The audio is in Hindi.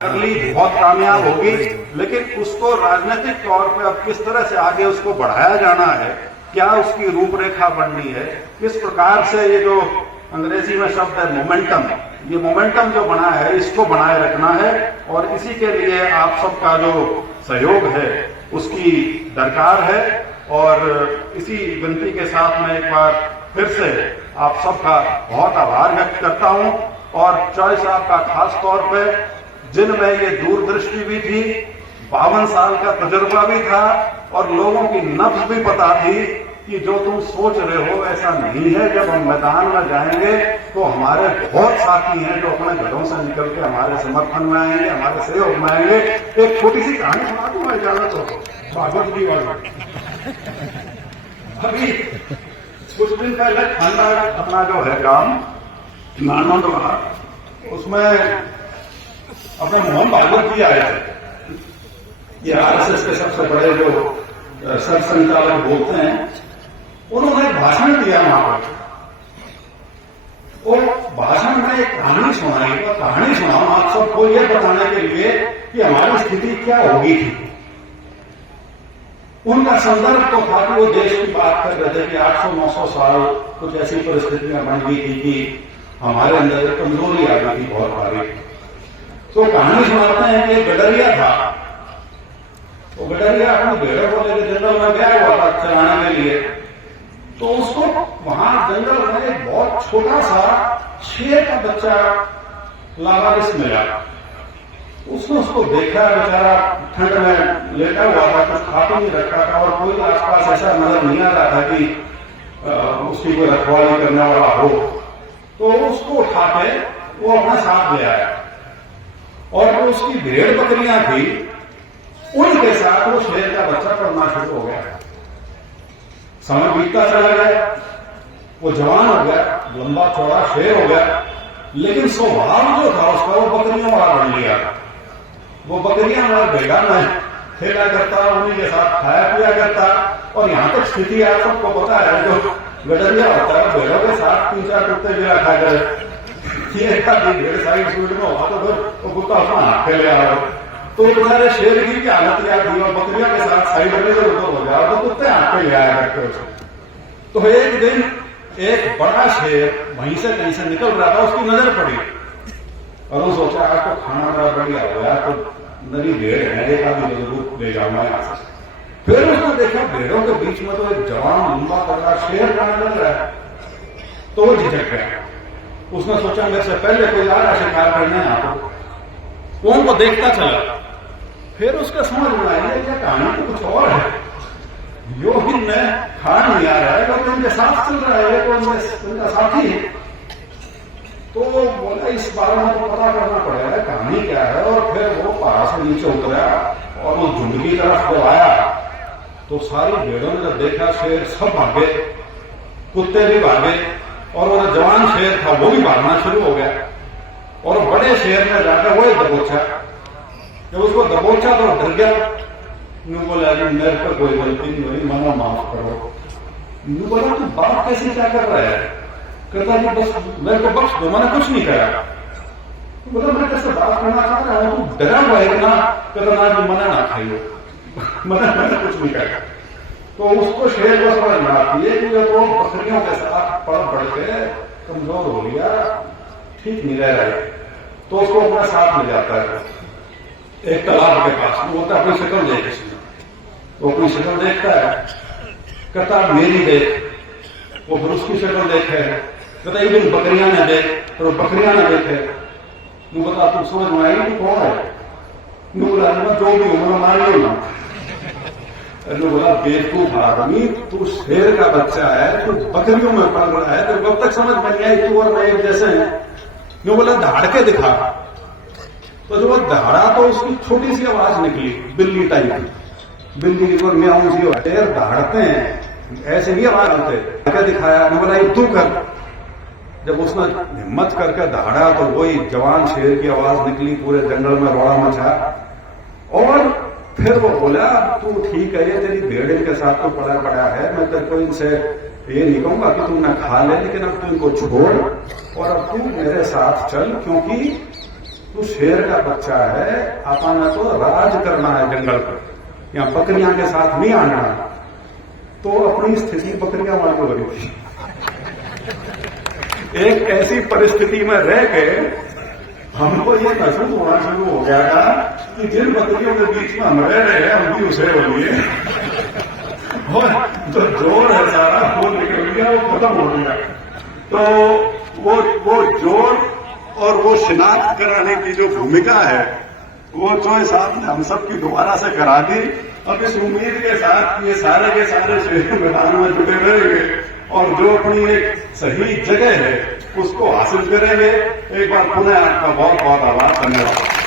अगली बहुत कामयाब होगी, लेकिन उसको राजनीतिक तौर पे अब किस तरह से आगे उसको बढ़ाया जाना है, क्या उसकी रूपरेखा बननी है, किस प्रकार से ये जो अंग्रेजी में शब्द है मोमेंटम, ये मोमेंटम जो बना है इसको बनाए रखना है। और इसी के लिए आप सबका जो सहयोग है उसकी दरकार है। और इसी विनती के साथ मैं एक बार फिर से आप सबका बहुत आभार व्यक्त करता हूं। और चौधरी साहब का खास तौर पे, जिनमें ये दूरदृष्टि भी थी, 52 साल का तजुर्बा भी था और लोगों की नब्ज भी पता थी कि जो तुम सोच रहे हो ऐसा नहीं है। जब हम मैदान में जाएंगे तो हमारे बहुत साथी हैं जो अपने घरों से निकल के हमारे समर्थन में आएंगे, हमारे सहयोग में आएंगे। एक छोटी सी कहानी सुना दूं मैं, जाना तो भागवत की वाली। अभी कुछ दिन पहले खांडा अपना जो है काम नानंद का, उसमें अपने मोहन भागवत जी आए थे। ये आरएसएस के सबसे बड़े जो सर संचालक बोलते हैं, उन्होंने भाषण दिया वहां पर। वो भाषण में एक कहानी सुनाई, तो कहानी सुनाऊं आप सबको ये बताने के लिए कि हमारी स्थिति क्या होगी थी। उनका संदर्भ तो था कि वो देश की बात कर रहे थे कि 800-900 साल कुछ ऐसी परिस्थितियां बन गई थी कि हमारे अंदर कमजोरी आ गई थी बहुत भारी। तो कहानी सुनाते हैं कि गडरिया था, तो गडरिया अपने भेड़ों को लेकर जंगल में गया हुआ था चराने के लिए। तो उसको वहां जंगल में एक बहुत छोटा सा शेर का बच्चा लावारिस मिला। उसने उसको देखा, बेचारा ठंड में लेटा हुआ था, कुछ खा भी नहीं रखा था और कोई आसपास ऐसा नजर नहीं आ रहा था कि उसकी कोई रखवाली करने वाला हो। तो उसको उठा के वो अपने साथ ले आया और जो उसकी भेड़ बकरियां थी उनके साथ वो शेर का बच्चा करना शुरू हो गया। समय बीतता चला गया, वो जवान हो गया, लंबा चौड़ा शेर हो गया, लेकिन स्वभाव जो था उसका वो बकरियों वाला बन लिया। वो बकरियां वाला भेड़ा में खेला करता, उन्हीं के साथ खाया पिया करता। और यहां तक स्थिति आप सबको पता है, जो गडरिया होता है भेड़ों के साथ 3-4 कुत्ते भी रखा जाए, भेड़ साइड स्पीड में होगा तो फिर वो कुत्ता अपना हाथ खेले आ रहा। तो बेचारे शेर की हालत याद थी और बकरियों के साथ साइड में जब ऊपर हो जाए तो कुत्ते हाथ पे ले आया करते उसको। तो एक दिन एक बड़ा शेर वहीं से कहीं से निकल रहा था, उसकी नजर पड़ी और वो सोचा आज तो खाना बड़ा बढ़िया हो गया, तो नरी भेड़ है, एक आदमी जरूर ले जाऊंगा यहां से। फिर उसने देखा भेड़ों के बीच में तो एक जवान लंबा तगड़ा शेर खाने लग रहा है, तो वो झिझक गया। उसने सोचा मेरे से पहले कोई आ रहा शिकार करने यहाँ तो वो उनको देखता चला। फिर उसका समझ में आया कि कहानी तो कुछ और है, यो में खा नहीं आ रहा है, तो उनके साथ चल रहा है, तो उनका साथी है। तो बोला इस बारे में तो पता करना पड़ेगा कहानी क्या है। और फिर वो पहाड़ से नीचे उतरा और वो झुंड की तरफ जब आया तो सारी भेड़ों ने जब देखा शेर, सब भागे, कुत्ते भी भागे और वो जवान शेर था वो भी भागना शुरू हो गया। और बड़े शेर ने जाकर वही दबोचा, जब उसको दबोचा तो डर गया। यूं बोला मेरे पर कोई गलती नहीं हुई, मना माफ करो। यूं बोला तू बाप कैसे क्या कर रहा है? कहता कि बस मेरे को बख्श दो, मैंने कुछ नहीं करा। बोला मैं कैसे बात करना चाह रहा हूं, तू डरा हुआ है ना? कहता ना मना ना खाइयो, मैंने कुछ नहीं करा। तो उसको शेर को समझ में आती है कि तो बकरियों के साथ पढ़ के कमजोर हो गया, ठीक नहीं रह रहा। तो उसको अपना साथ ले जाता है एक तालाब के पास। वो बोलता अपनी शक्ल देख, वो अपनी शक्ल देखता है, कहता मेरी देख। वो फिर उसकी शक्ल देखे, कहता एक दिन बकरियां ने देख, तो बकरियां ने देखे। तू बता तू समझ में आई तू कौन है? बोला जो भी हूं मान लो ना। बोला बेवकूफ आदमी, तू शेर का बच्चा है, तू बकरियों में पल रहा है, तो कब तक समझ में नहीं आई तू और मैं एक जैसे हैं? यूं बोला दहाड़ के दिखा। तो जो वो दहाड़ा तो उसकी छोटी सी आवाज निकली, बिल्ली टाइप, बिल्ली की म्याऊं सी। शेर दहाड़ते हैं ऐसे ही आवाज आते, दिखाया। मैं बोला तू कर। जब उसने हिम्मत करके दहाड़ा तो वही जवान शेर की आवाज निकली, पूरे जंगल में रोड़ा मचा। और फिर वो बोला तू ठीक है, ये तेरी भेड़ के साथ तो पड़ा है, मैं तेरे को इनसे ये नहीं कहूंगा कि तू ना खा ले, लेकिन अब तू इनको छोड़ और अब तू मेरे साथ चल, क्योंकि तो शेर का बच्चा है, अपना तो राज करना है जंगल पर, यहाँ बकरियां के साथ नहीं आना। तो अपनी स्थिति बकरियां वाली हो रही थी। एक ऐसी परिस्थिति में रह के हमको ये महसूस होना शुरू हो गया था कि जिन बकरियों के बीच में हम रह रहे हैं हम भी उसे बोलिए, और जो जोर है सारा वो निकल गया, वो खत्म हो गया। तो वो जोर और वो शिनाख्त कराने की जो भूमिका है वो जो साहब ने हम सब की दोबारा से करा दी। अब इस उम्मीद के साथ ये सारे के सारे शेर मैदान में जुटे रहेंगे और जो अपनी एक सही जगह है उसको हासिल करेंगे। एक बार पुनः आपका बहुत बहुत आभार, धन्यवाद।